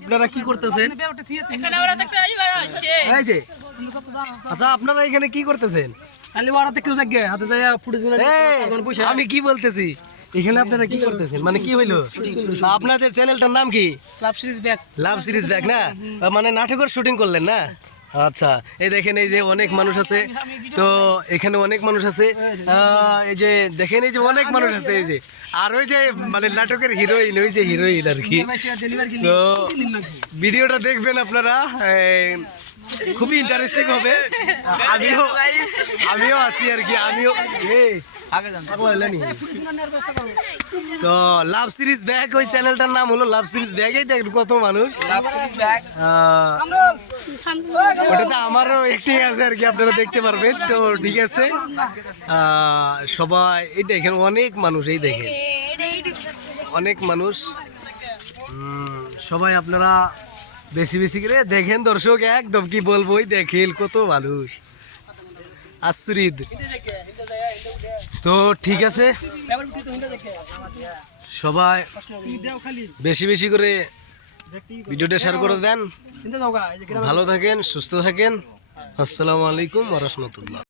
আপনারা কি করতেছেন? আচ্ছা, আপনারা এখানে কি করতেছেন? আমি কি বলতেছি, এখানে আপনারা কি করতেছেন? মানে কি হইলো? আপনাদের চ্যানেলটার নাম কি? লাভ সিরিজ ব্যাক না, মানে নাটকের শুটিং করলেন না? আচ্ছা, এই দেখেন, এই যে অনেক মানুষ আছে, তো এখানে অনেক মানুষ আছে, এই যে দেখেন, এই যে অনেক মানুষ আছে, এই যে আর ওই যে মানে নাটকের হিরোইন, ওই যে হিরোইন আর কি। তো ভিডিওটা দেখবেন আপনারা, খুবই ইন্টারেস্টিং হবে। আমিও আছি আর কি, তো লাভ সিরিজ ব্যাক, ওই চ্যানেলটার নাম হলো লাভ সিরিজ ব্যাক। এই দেখেন কত মানুষ, ওটাতে আমারও অ্যাক্টিং আছে আর কি, আপনারা দেখতে পারবেন। তো ঠিক আছে, সবাই এই দেখেন অনেক মানুষ, এই দেখেন অনেক মানুষ, সবাই আপনারা বেশি বেশি করে দেখেন দর্শক, একদম কি বলবো, ওই দেখেন কত মানুষ, আশ্চর্য। তো ঠিক আছে, সবাই বেশি বেশি করে ভিডিওটা শেয়ার করে দেন। ভালো থাকেন, সুস্থ থাকেন। আসসালামু আলাইকুম ওয়া রাহমাতুল্লাহ।